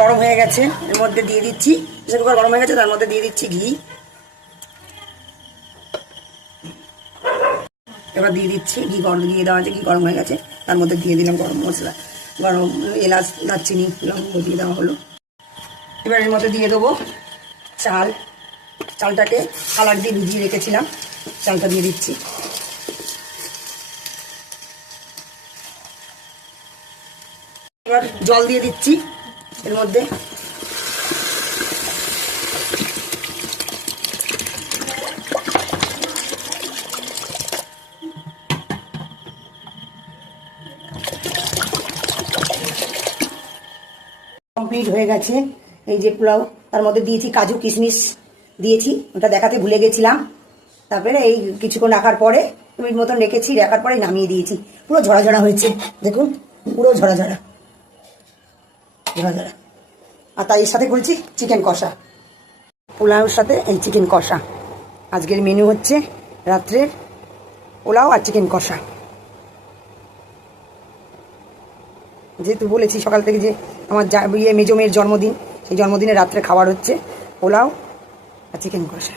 গরম হয়ে গেছে, এর মধ্যে দিয়ে দিচ্ছি, প্রেসার কুকার গরম হয়ে গেছে, তার মধ্যে দিয়ে দিচ্ছি ঘি। এবার দিয়ে দিচ্ছি ঘি, গরম দিয়ে দেওয়া আছে, ঘি গরম হয়ে গেছে, তার মধ্যে দিয়ে দিলাম গরম মশলা, গরম এলাচ, দারচিনি, লবঙ্গ দিয়ে দেওয়া হলো। এবার এর মধ্যে দিয়ে দেবো চাল, চালটাকে কালার দিয়ে ভিজিয়ে রেখেছিলাম, চালটা দিয়ে দিচ্ছি। এবার জল দিয়ে দিচ্ছি এর মধ্যে। কমপ্লিট হয়ে গেছে এই যে পোলাও, তার মধ্যে দিয়েছি কাজু কিশমিশ দিয়েছি, ওটা দেখাতে ভুলে গেছিলাম। তারপরে এই কিছুক্ষণ রাখার পরে, মিনিট মতন রেখেছি, রাখার পরে নামিয়ে দিয়েছি। পুরো ঝরা ঝরা হয়েছে, দেখুন পুরো ঝরা ঝরা ঝরা ঝরা। আর তার সাথে করেছি চিকেন কষা, পোলাওর সাথে এই চিকেন কষা। আজকের মেনু হচ্ছে রাত্রের পোলাও আর চিকেন কষা। যেহেতু বলেছি সকাল থেকে যে আমার মেজো মেয়ের জন্মদিন, সেই জন্মদিনে রাত্রে খাবার হচ্ছে পোলাও আর চিকেন কষা।